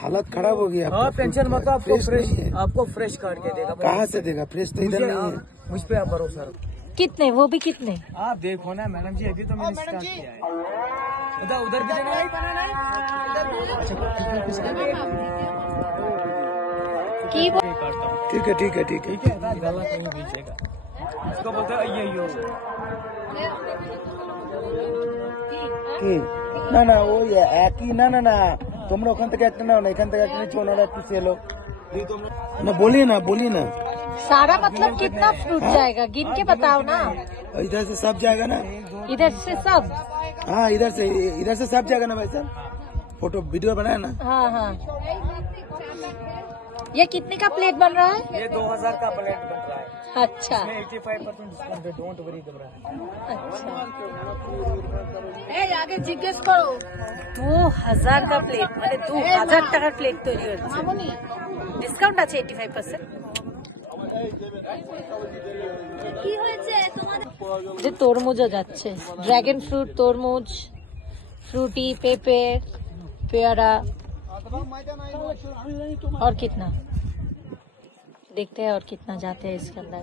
हालत खराब हो गया। हाँ टेंशन मत लो, आपको फ्रेश काट के देगा। कहाँ से देगा? फ्रेश तो इधर नहीं है। मुझ पे आप भरोसा रखो। कितने? वो भी कितने? आप देखो ना मैडम जी, अभी तो मैंने स्टार्ट किया है। उधर भी देना है। ठीक है ठीक है ठीक है। गला कहीं बीचेगा, इसको बोलते हैं ना ना वो ये एक ही ना ना ना तुमने ওখান থেকে একটা নাও না, এখান থেকে একটা নিচে ওনারা একটু সেলো ना। बोलिए ना सारा मतलब कितना फ्रूट जाएगा? गिन के बताओ ना। इधर से सब जाएगा ना? इधर से सब? हाँ इधर से सब जाएगा ना भाई साहब। फोटो वीडियो बनाया ना? हाँ हाँ। ये कितने का प्लेट बन रहा है? ये 2000 का प्लेट बन रहा है। अच्छा 85% डिस्काउंट है, डोंट वरी घबरा। अच्छा। आगे जिज्ञेस करो। 2000 का प्लेट মানে 2000 টাকার প্লেট তৈরি হচ্ছে। ডিসকাউন্ট আছে 85%। কি হয়েছে তোমাদের? যে তরমুজও যাচ্ছে, ড্রैगन फ्रूट, তরমুজ, फ्रूटी, पेपे, पेयारा और कितना देखते हैं और कितना जाते हैं इसके अंदर।